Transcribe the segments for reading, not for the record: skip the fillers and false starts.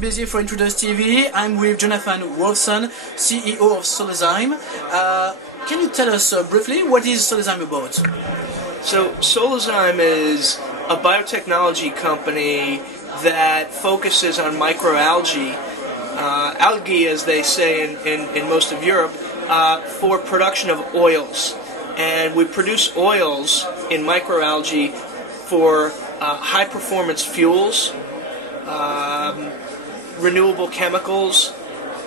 Busy for Intruders TV. I'm with Jonathan Wolfson, CEO of Solazyme. Can you tell us briefly what is Solazyme about? So Solazyme is a biotechnology company that focuses on microalgae, algae as they say in most of Europe, for production of oils. And we produce oils in microalgae for high performance fuels, renewable chemicals,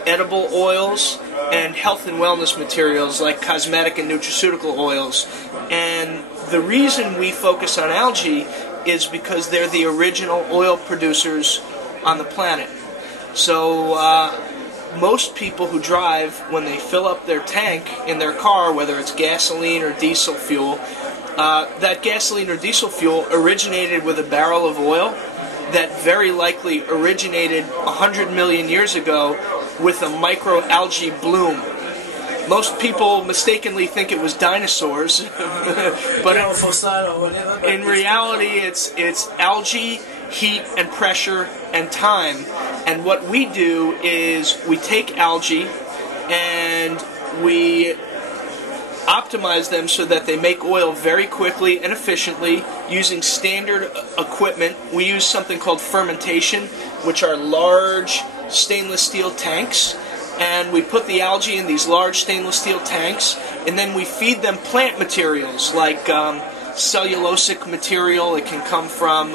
edible oils, and health and wellness materials like cosmetic and nutraceutical oils. And the reason we focus on algae is because they're the original oil producers on the planet. So most people who drive, when they fill up their tank in their car, whether it's gasoline or diesel fuel, that gasoline or diesel fuel originated with a barrel of oil that very likely originated 100 million years ago with a microalgae bloom. Most people mistakenly think it was dinosaurs, but in reality it's algae, heat and pressure and time. And what we do is we take algae and we optimize them so that they make oil very quickly and efficiently using standard equipment. We use something called fermentation, which are large stainless steel tanks, and we put the algae in these large stainless steel tanks, and then we feed them plant materials like cellulosic material. It can come from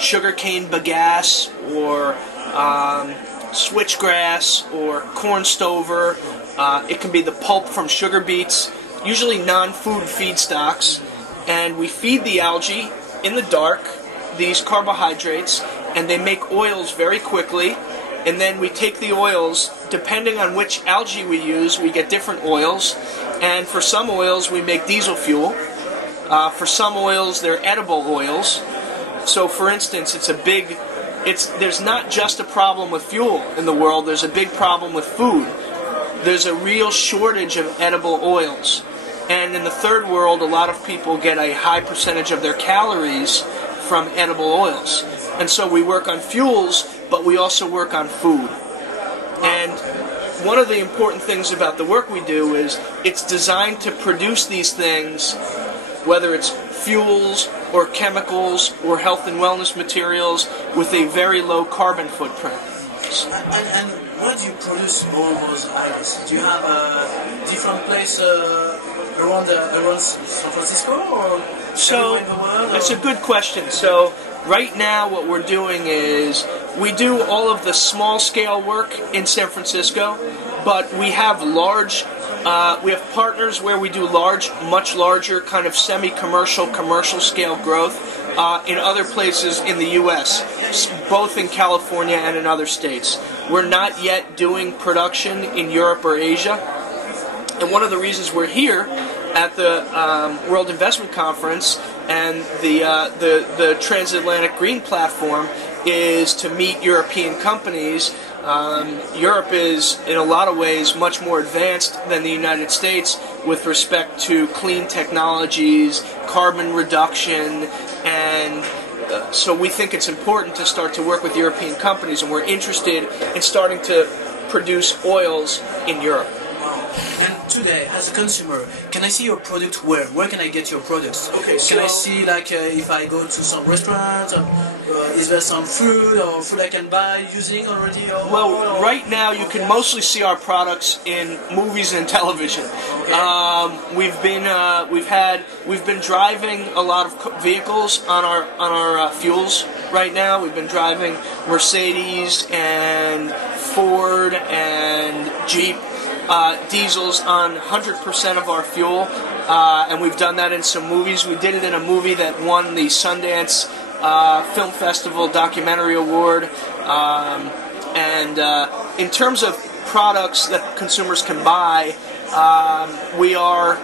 sugarcane bagasse or switchgrass or corn stover. It can be the pulp from sugar beets, usually non-food feedstocks, and we feed the algae in the dark these carbohydrates, and they make oils very quickly. And then we take the oils, depending on which algae we use, we get different oils. And for some oils we make diesel fuel. For some oils they're edible oils. So for instance, there's not just a problem with fuel in the world, there's a big problem with food. There's a real shortage of edible oils. And in the third world, a lot of people get a high percentage of their calories from edible oils. And so we work on fuels, but we also work on food. And one of the important things about the work we do is it's designed to produce these things, whether it's fuels or chemicals or health and wellness materials, with a very low carbon footprint. And where do you produce all those items? Do you have a different place around San Francisco, or everywhere in the world? That's a good question. So right now what we're doing is we do all of the small scale work in San Francisco, but we have we have partners where we do much larger kind of semi-commercial, commercial scale growth in other places in the U.S., both in California and in other states. We're not yet doing production in Europe or Asia, and one of the reasons we're here at the World Investment Conference and the Transatlantic Green Platform is to meet European companies. Europe is, in a lot of ways, much more advanced than the United States with respect to clean technologies, carbon reduction, and so we think it's important to start to work with European companies, and we're interested in starting to produce oils in Europe. And today, as a consumer, can I see your product where? Where can I get your products? Okay, can I see, like, if I go to some restaurant, is there some food or food I can buy using already? Well, right now you can mostly see our products in movies and television. Okay. We've been driving a lot of vehicles on our fuels right now. We've been driving Mercedes and Ford and Jeep. Diesels on 100% of our fuel, and we've done that in some movies. We did it in a movie that won the Sundance Film Festival Documentary Award. And in terms of products that consumers can buy, we are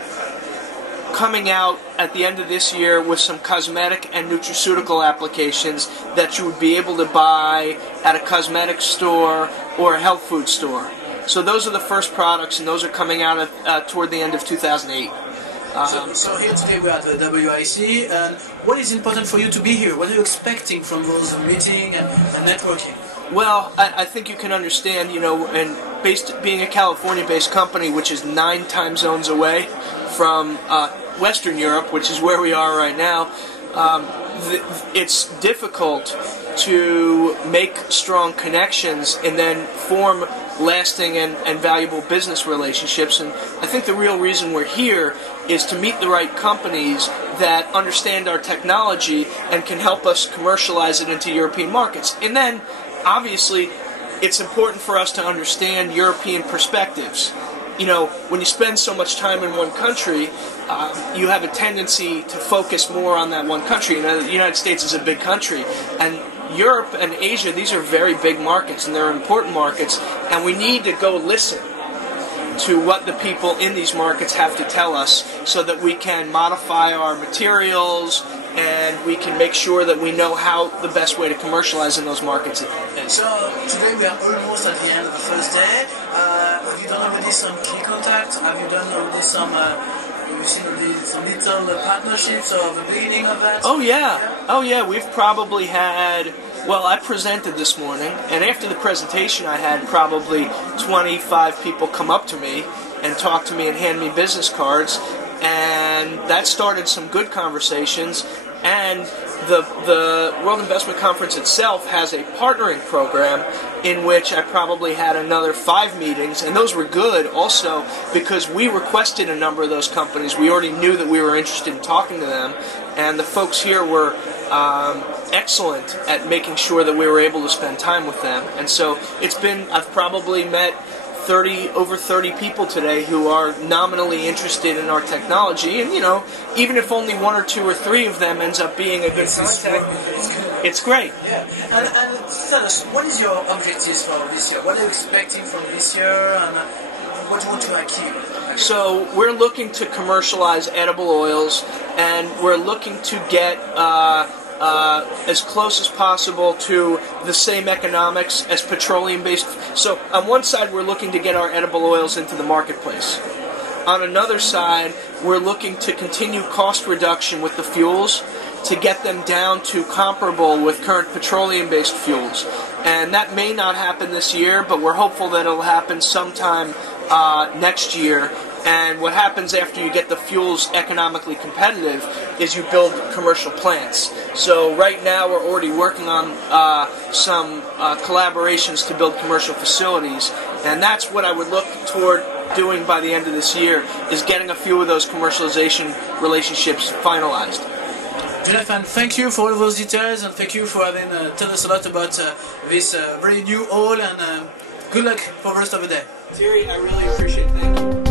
coming out at the end of this year with some cosmetic and nutraceutical applications that you would be able to buy at a cosmetic store or a health food store. So those are the first products, and those are coming out toward the end of 2008. So here today we are at the WIC, and what is important for you to be here? What are you expecting from those meetings and networking? Well, I think you can understand, and being a California-based company, which is 9 time zones away from Western Europe, which is where we are right now, it's difficult to make strong connections and then form lasting and valuable business relationships. And I think the real reason we're here is to meet the right companies that understand our technology and can help us commercialize it into European markets. And then, obviously, it's important for us to understand European perspectives. When you spend so much time in one country, you have a tendency to focus more on that one country. The United States is a big country, and Europe and Asia, these are very big markets, and they're important markets, and we need to go listen to what the people in these markets have to tell us so that we can modify our materials and we can make sure that we know how the best way to commercialize in those markets is. So today we are almost at the end of the first day. Have you done already some key contacts? Have you done already some little partnerships or the beginning of that? Oh yeah, we've probably had, well, I presented this morning, and after the presentation I had probably 25 people come up to me and talk to me and hand me business cards, and that started some good conversations. And the World Investment Conference itself has a partnering program in which I probably had another 5 meetings, and those were good also because we requested a number of those companies. We already knew that we were interested in talking to them, and the folks here were excellent at making sure that we were able to spend time with them. And so I've probably met over 30 people today who are nominally interested in our technology, and even if only 1 or 2 or 3 of them ends up being a good contact, it's great. Yeah, and tell us, what is your objectives for this year? What are you expecting from this year, and what do you want to achieve? So we're looking to commercialize edible oils, and we're looking to get as close as possible to the same economics as petroleum-based. So on one side, we're looking to get our edible oils into the marketplace. On another side, we're looking to continue cost reduction with the fuels to get them down to comparable with current petroleum-based fuels. And that may not happen this year, but we're hopeful that it'll happen sometime next year. And what happens after you get the fuels economically competitive is you build commercial plants. So right now we're already working on some collaborations to build commercial facilities, and that's what I would look toward doing by the end of this year, is getting a few of those commercialization relationships finalized. Jonathan, thank you for all those details, and thank you for having told us a lot about this very new oil, and good luck for the rest of the day. Thierry, I really appreciate it. Thank you.